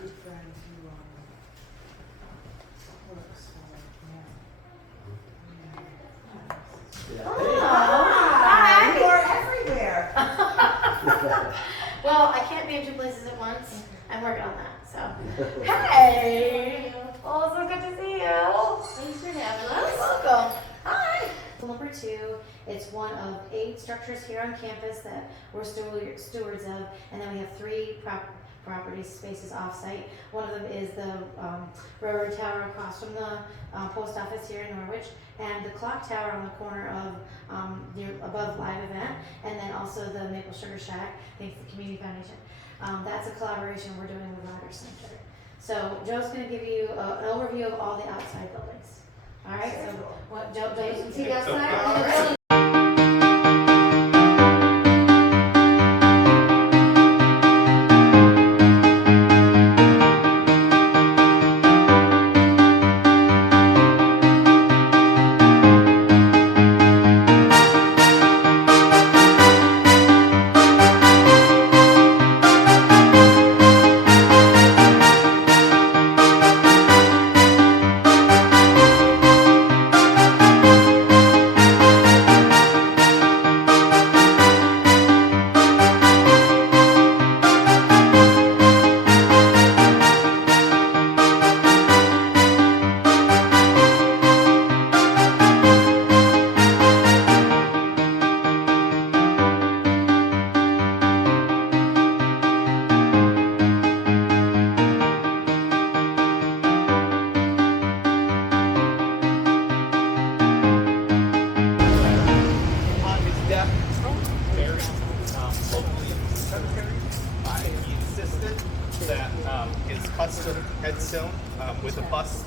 good friend who works for Hi. You are everywhere. Well, I can't be in two places at once. I'm working on that, so. Hey! Oh, so good to see you. Thanks for having us. Welcome. Hi. Number 2, it's one of 8 structures here on campus that we're stewards of, and then we have 3 property spaces off-site. One of them is the railroad tower across from the post office here in Norwich, and the clock tower on the corner of above Live Event, and then also the Maple Sugar Shack, thanks to the Community Foundation. That's a collaboration we're doing with Ryder Center. So Joe's going to give you an overview of all the outside buildings. All right. So what Joe, you can see the outside. His custom headstone with a bust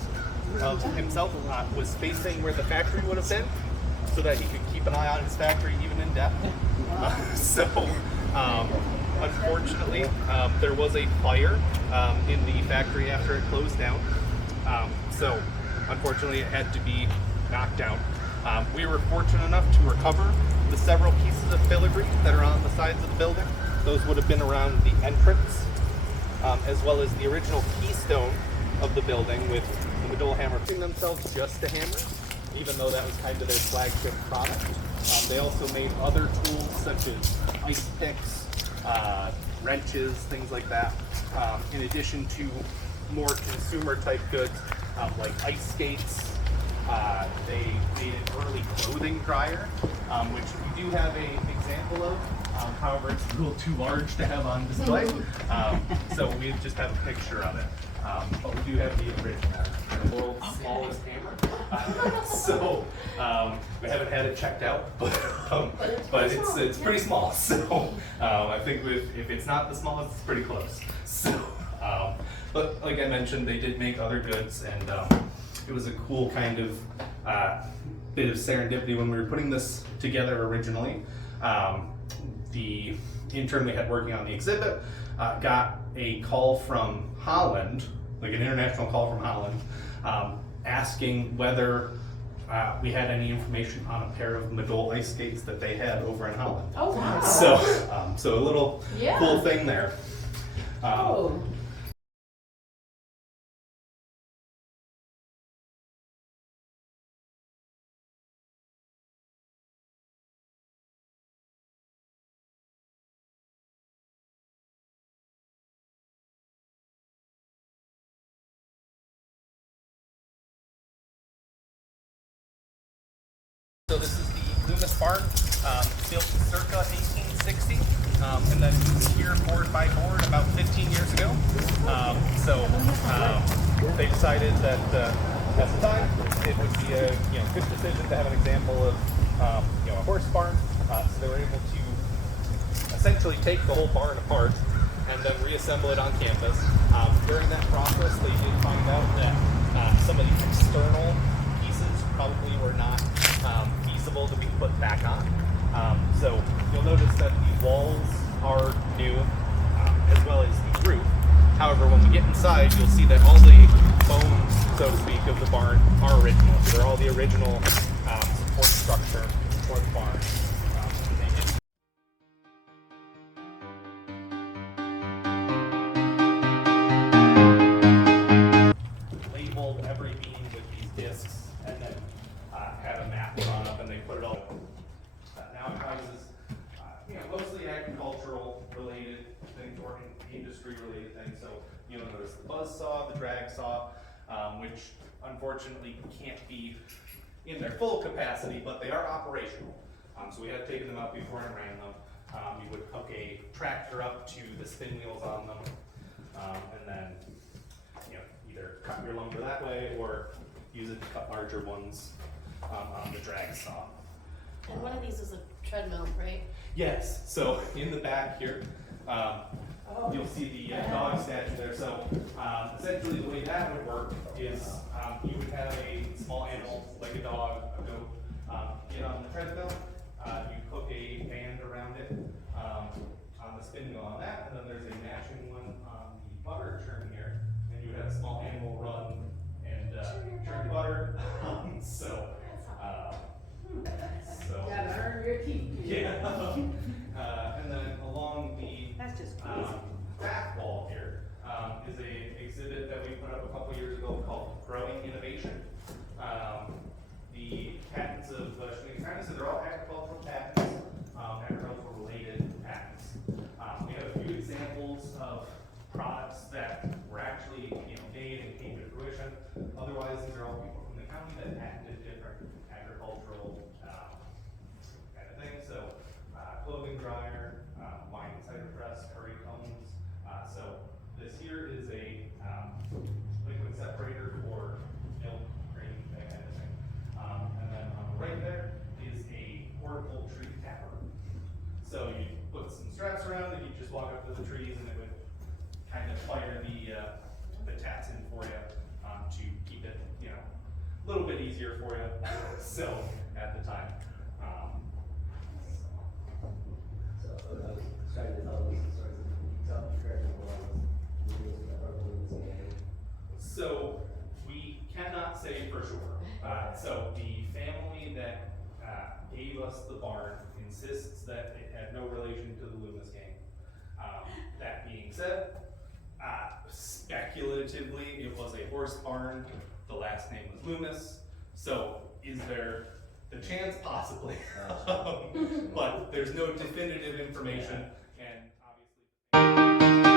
of himself was facing where the factory would have been, so that he could keep an eye on his factory even in death. Unfortunately, there was a fire in the factory after it closed down. So unfortunately, it had to be knocked down. We were fortunate enough to recover the several pieces of filigree that are on the sides of the building. Those would have been around the entrance, as well as the original keystone of the building with the Medill hammer fitting themselves just to hammers, even though that was kind of their flagship product. They also made other tools such as ice picks, wrenches, things like that, in addition to more consumer type goods like ice skates. They made an early clothing dryer, which we do have an example of. However, it's a little too large to have on display, so we just have a picture of it. But we do have the original, the world's smallest hammer. So we haven't had it checked out, but it's pretty small. So I think if it's not the smallest, it's pretty close. So, but like I mentioned, they did make other goods, and it was a cool kind of bit of serendipity when we were putting this together originally. The intern we had working on the exhibit got a call from Holland, like an international call from Holland, asking whether we had any information on a pair of Medill ice skates that they had over in Holland. Oh wow! So a little cool thing there. So this is the Loomis barn, built circa 1860, and then here board by board about 15 years ago. They decided that at the time it would be a good decision to have an example of a horse barn. So they were able to essentially take the whole barn apart and then reassemble it on campus. During that process, they did find out that some of the external pieces probably were not feasible to be put back on. So you'll notice that the walls are new, as well as the roof. However, when we get inside, you'll see that all the bones, so to speak, of the barn are original. So they're all the original support structure for the barn. industry related things. So you'll notice the buzz saw, the drag saw, which unfortunately can't be in their full capacity, but they are operational. So we had taken them out before and ran them. You would hook a tractor up to the spin wheels on them, and then either cut your lumber that way or use it to cut larger ones on the drag saw. And one of these is a treadmill, right? Yes, so in the back here, you'll see the dog statue there. So essentially the way that would work is you would have a small animal, like a dog, a goat, get on the treadmill. You hook a band around it on the spin wheel on that, and then there's a matching one on the butter churn here, and you would have a small animal run and churn butter. So Gotta earn your keep. yeah. And then along the That's just crazy. back wall here is a exhibit that we put up a couple years ago called Growing Innovation. The patents of Chenango, so they're all agricultural patents, agricultural related patents. We have a few examples of products that were actually made and came to fruition. Otherwise, these are all people from the county that patented different agricultural kind of things. So clothing dryer, wine and cider press, curry cones. So this here is a liquid separator for milk, cream, that kind of thing. And then on the right there is a portable tree tapper. So you put some straps around it, you just walk up to the trees and it would kind of fire the taps in for you to keep it, a little bit easier for you. So at the time. So I was trying to tell us the stories of the correct So we cannot say for sure. So the family that gave us the barn insists that it had no relation to the Loomis gang. That being said, speculatively it was a horse barn. The last name was Loomis. So is there the chance? Possibly. But there's no definitive information, and obviously.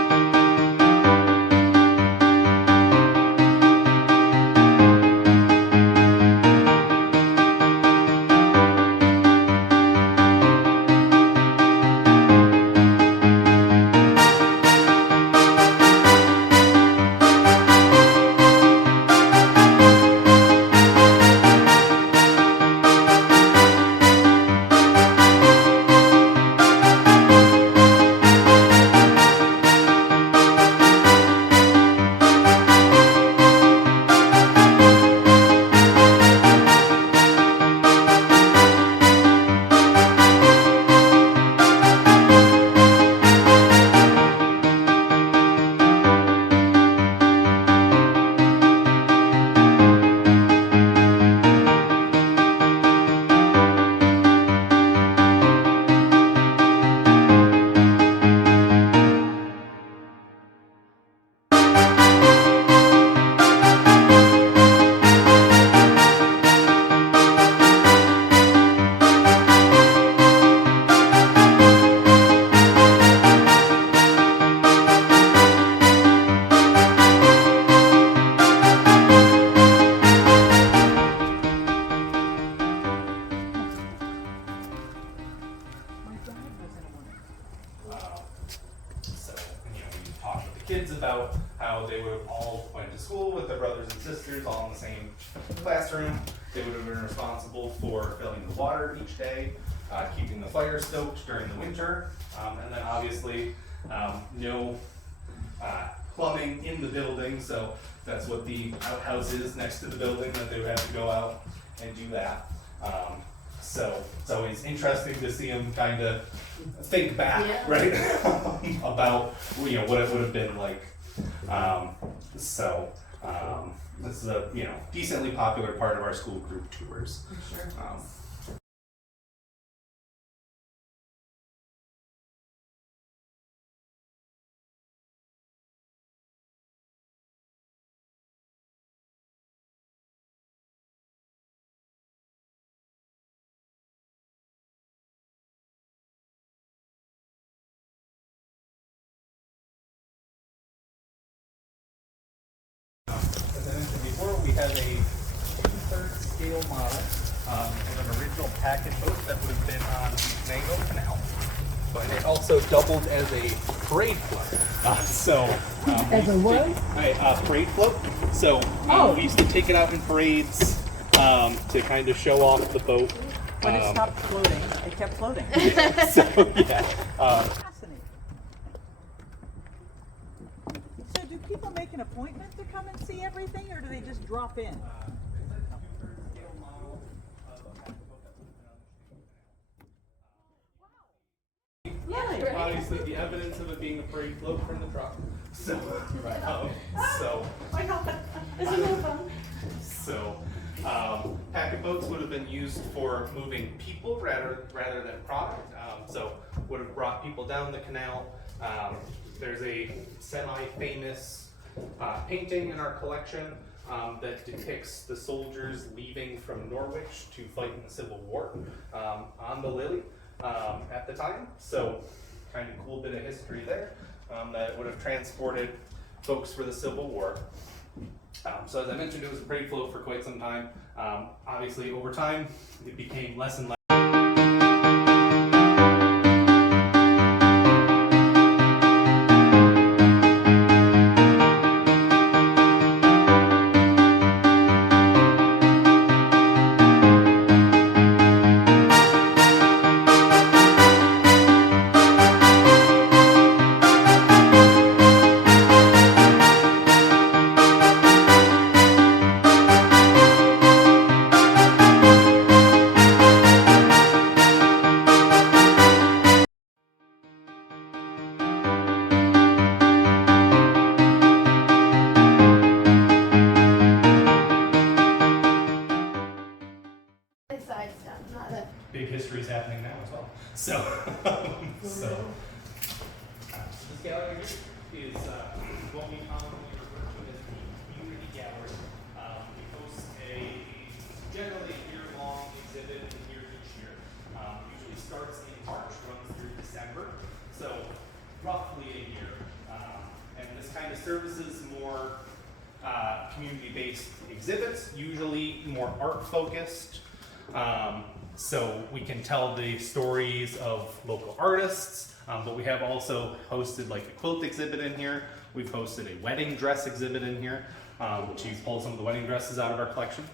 Kids about how they would have all went to school with their brothers and sisters all in the same classroom. They would have been responsible for filling the water each day, keeping the fire stoked during the winter, and then obviously no plumbing in the building, so that's what the outhouse is next to the building, that they would have to go out and do that. So it's always interesting to see them kind of think back, Yeah. right, about what it would have been like. This is a decently popular part of our school group tours. Sure. we have a 2/3 scale model of an original packet boat that would have been on the Chenango Canal. But it also doubled as a parade float. As a what? A parade float. So we used to take it out in parades to kind of show off the boat. When it stopped floating, it kept floating. So yeah. Fascinating. So do people make an appointment to come and see everything, or do they just drop in? Obviously, the evidence of it being a parade float from the truck. So, packet boats would have been used for moving people rather than product. So, would have brought people down the canal. There's a semi-famous painting in our collection that depicts the soldiers leaving from Norwich to fight in the Civil War on the Lily at the time. So, kind of cool bit of history there that would have transported folks for the Civil War. So as I mentioned, it was a parade float for quite some time. Obviously, over time, it became less and less. Inside stuff, not a. Big history is happening now as well. So this gallery here is what we commonly refer to as the community gallery. We host a generally year-long exhibit here each year. Usually starts in March, runs through December, so roughly a year. And this kind of services more community-based exhibits, usually more art-focused. So we can tell the stories of local artists, but we have also hosted like a quilt exhibit in here. We've hosted a wedding dress exhibit in here to pull some of the wedding dresses out of our collection.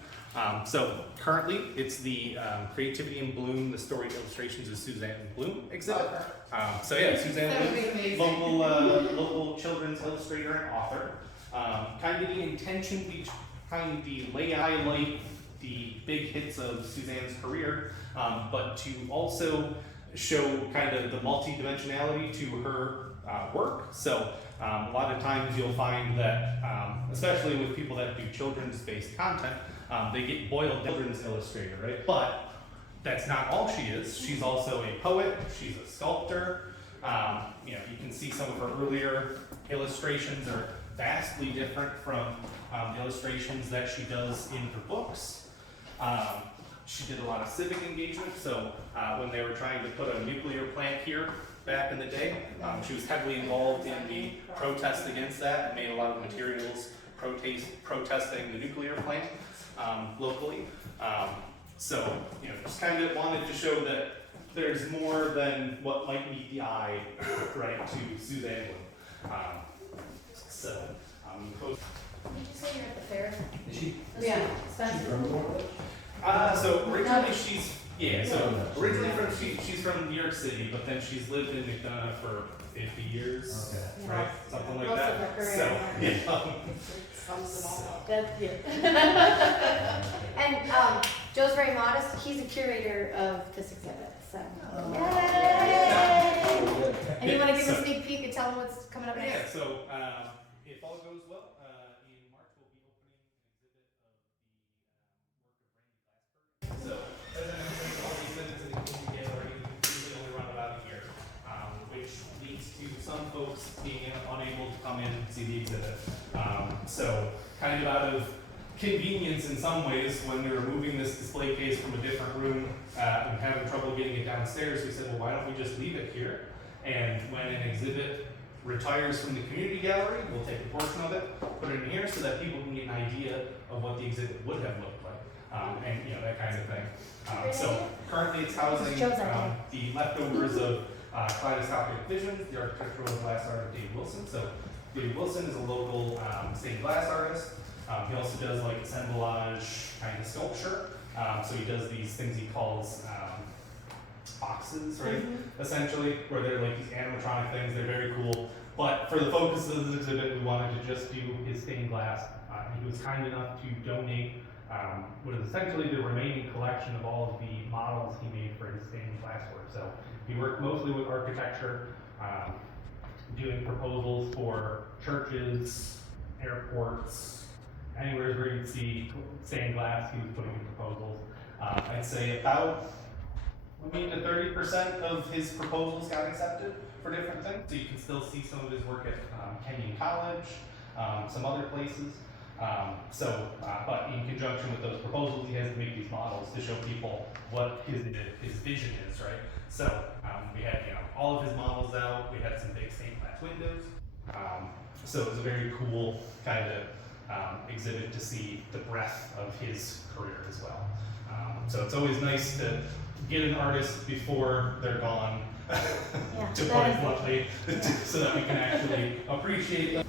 So currently it's the Creativity in Bloom, the Storied Illustrations of Suzanne Bloom exhibit. So yeah, Suzanne Bloom, local children's illustrator and author. Kind of the intention behind the highlight the big hits of Suzanne's career, but to also show kind of the multi-dimensionality to her work. So a lot of times you'll find that, especially with people that do children's-based content, they get boiled children's illustrator, right? But that's not all she is. She's also a poet, she's a sculptor. You can see some of her earlier illustrations are vastly different from the illustrations that she does in her books. She did a lot of civic engagement, so when they were trying to put a nuclear plant here back in the day, she was heavily involved in the protest against that and made a lot of materials protesting the nuclear plant locally. So, just kind of wanted to show that there's more than what might meet the eye, right, to Suzanne Bloom. Did you say you're at the fair? Is she? Yeah. from Norwich? So originally she's from New York City, but then she's lived in McDonough for 50 years, Okay. right? Something like Most of that. her career, So, That's it. And Joe's very modest. He's a curator of this exhibit. So. Yay! And you want to give a sneak peek and tell them what's coming up next? yeah, so if all goes well, in March we'll be opening an exhibit of the work of Randy Glassberg. So, as I mentioned, all the exhibits in the community gallery usually only run about a year, which leads to some folks being unable to come in and see the exhibit. So, kind of out of convenience in some ways, when we were moving this display case from a different room and having trouble getting it downstairs, we said, well, why don't we just leave it here? And when an exhibit retires from the community gallery, we'll take a portion of it, put it in here so that people can get an idea of what the exhibit would have looked like, and that kind of thing. So currently it's housing the leftovers of Kaleidoscopic Visions, the architectural glass art of Dave Wilson. So Dave Wilson is a local stained glass artist. He also does like assemblage kind of sculpture. So he does these things he calls boxes, right? Essentially, where they're like these animatronic things. They're very cool. But for the focus of this exhibit, we wanted to just do his stained glass. He was kind enough to donate what is essentially the remaining collection of all of the models he made for his stained glass work. So he worked mostly with architecture, doing proposals for churches, airports, anywhere where you'd see stained glass, he was putting in proposals. I'd say about 20 to 30% of his proposals got accepted for different things. So you can still see some of his work at Kenyon College, some other places. But in conjunction with those proposals, he has to make these models to show people what his vision is, right? So we had all of his models out. We had some big stained glass windows. So it was a very cool kind of exhibit to see the breadth of his career as well. So it's always nice to get an artist before they're gone, to put it bluntly, so that we can actually appreciate them.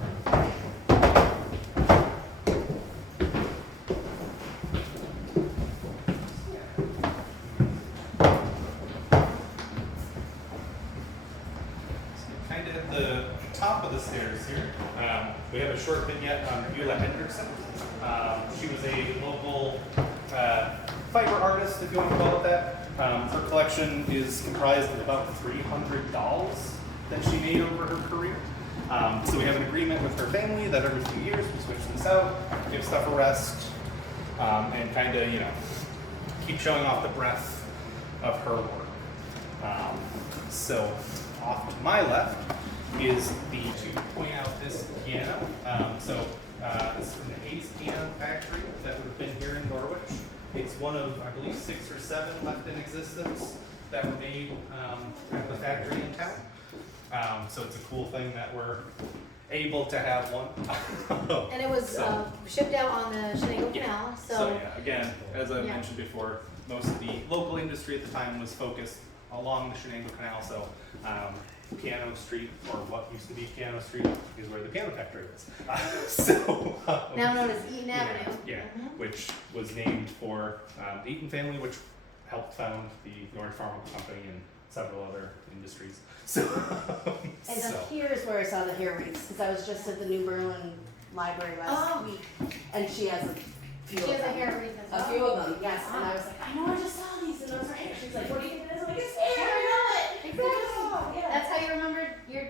Kind of at the top of the stairs here, we have a short vignette on Beulah Hendrickson. She was a local fiber artist, if you want to call it that. Her collection is comprised of about 300 dolls that she made over her career. So we have an agreement with her family that every few years we switch this out, give stuff a rest, and kind of, keep showing off the breadth of her work. So off to my left is to point out this piano. It's from the Hayes Piano Factory that would have been here in Norwich. It's one of, I believe, 6 or 7 left in existence that were made at the factory in town. So it's a cool thing that we're able to have one. And it was shipped out on the Chenango Canal. So yeah, again, as I mentioned before, most of the local industry at the time was focused along the Chenango Canal. So Piano Street, or what used to be Piano Street, is where the piano factory is. Now known as Eaton Avenue. Yeah, which was named for the Eaton family, which helped found the Orange Pharmaceutical Company and several other industries. And here's where I saw the hair wreaths, because I was just at the New Berlin Library last week, and she has a few of them. She has a hair wreath as well. A few of them, yes. And I was like, I know I just saw these, and those are hair. She's like, what do you think it is? I'm like, it's hair, I know it. Exactly. Yeah. That's how you remembered your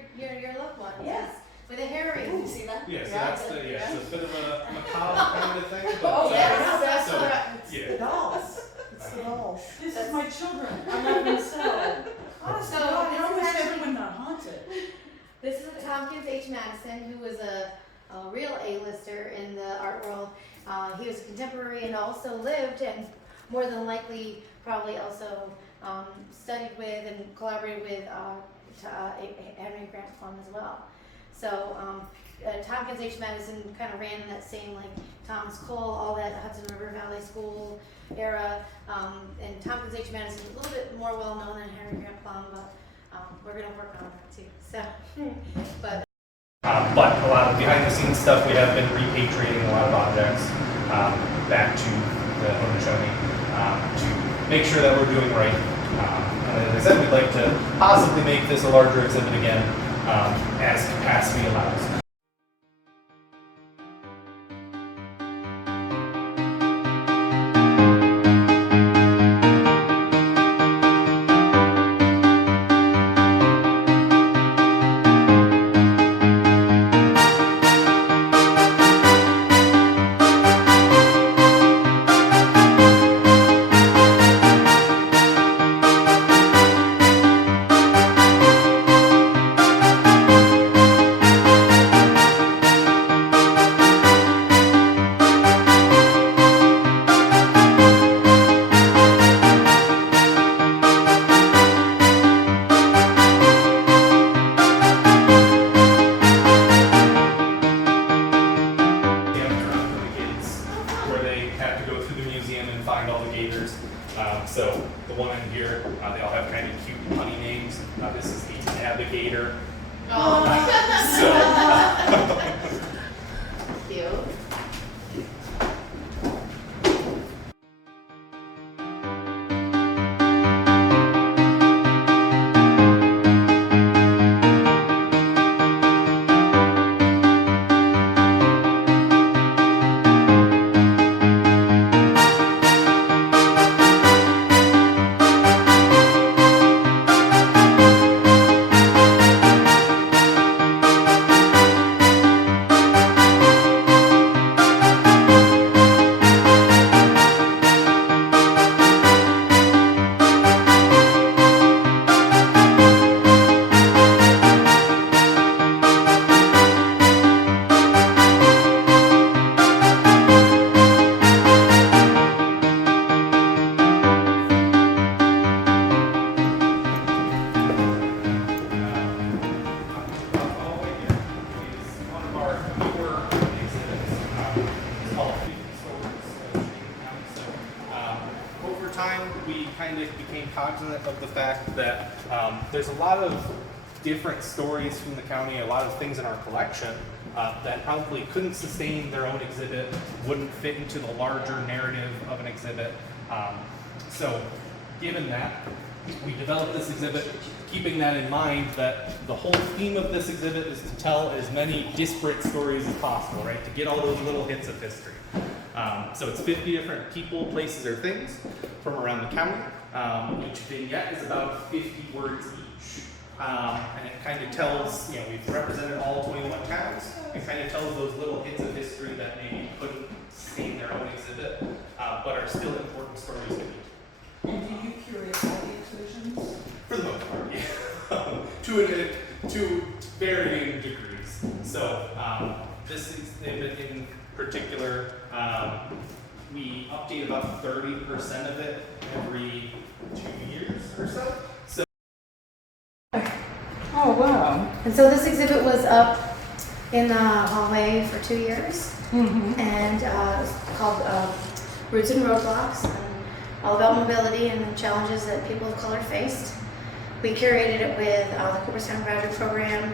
loved one. Yes. With a hair wreath. Ooh, you see that? Yeah, so that's it's a bit of a macabre kind of thing. But, Oh, yeah, that's so, what yeah. The dolls. It's the dolls. This is my children. I'm not gonna sell. Honest So to God, this how is is actually- everyone not haunted? This is Tompkins H. Madison, who was a real A-lister in the art world. He was a contemporary and also lived, and more than likely probably also studied with and collaborated with Henry Grant Plum as well. So Tompkins H. Madison kind of ran in that same, like Thomas Cole, all that Hudson River Valley School era. And Tompkins H. Madison is a little bit more well known than Henry Grant Plum, but we're going to work on that too. So, but a lot of behind the scenes stuff, we have been repatriating a lot of objects back to the Haudenosaunee to make sure that we're doing right. And as I said, we'd like to possibly make this a larger exhibit again as capacity allows. kind of became cognizant of the fact that there's a lot of different stories from the county, a lot of things in our collection that probably couldn't sustain their own exhibit, wouldn't fit into the larger narrative of an exhibit. So given that, we developed this exhibit keeping that in mind, that the whole theme of this exhibit is to tell as many disparate stories as possible, right? To get all those little hits of history. So it's 50 different people, places, or things from around the county. Each vignette is about 50 words each. And it kind of tells, we've represented all 21 towns. It kind of tells those little hits of history that maybe couldn't sustain their own exhibit, but are still important stories to me. And do you curate all the exhibitions? For the most part, yeah. to varying degrees. So this exhibit in particular, we update about 30% of it every 2 years or so. Oh, wow. And so this exhibit was up in the hallway for 2 years, Mm-hmm. and it was called Roots and Roadblocks, and all about mobility and the challenges that people of color faced. We curated it with the Cooperstown Graduate Program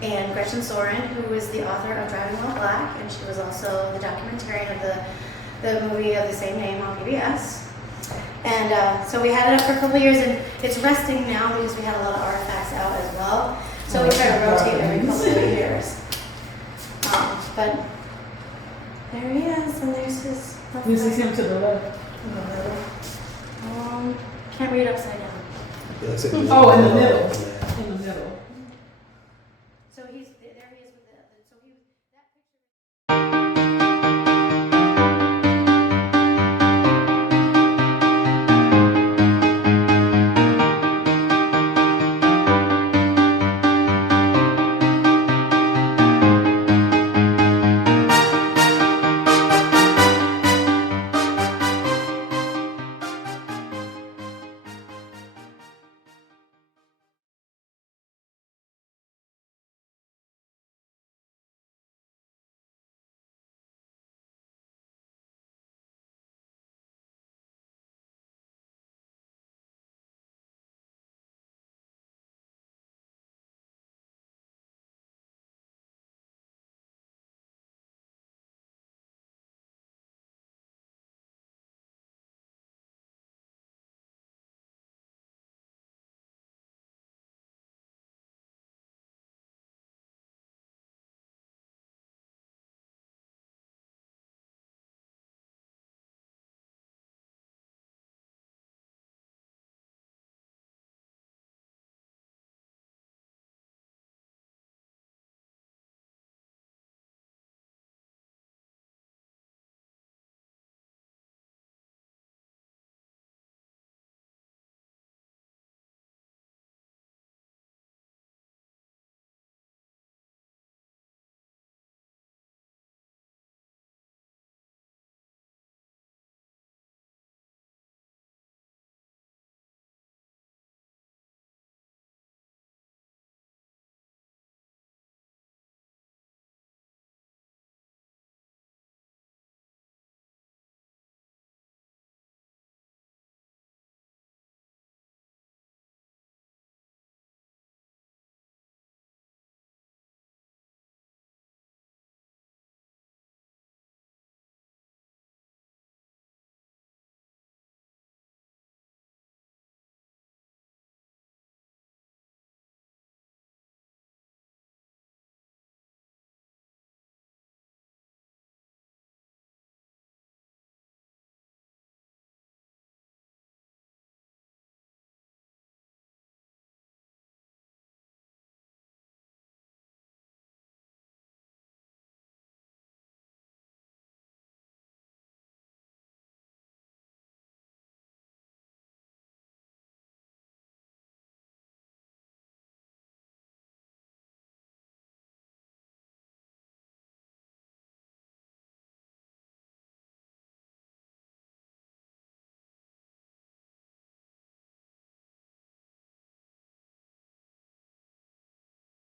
and Gretchen Soren, who is the author of Driving While Black, and she was also the documentarian of the movie of the same name on PBS. And so we had it up for a couple of years, and it's resting now because we had a lot of artifacts out as well. So we try to rotate every couple of years. But there he is, and there's his. This is him to the left. Can't read upside down. That's it. Oh, in the middle. In the middle.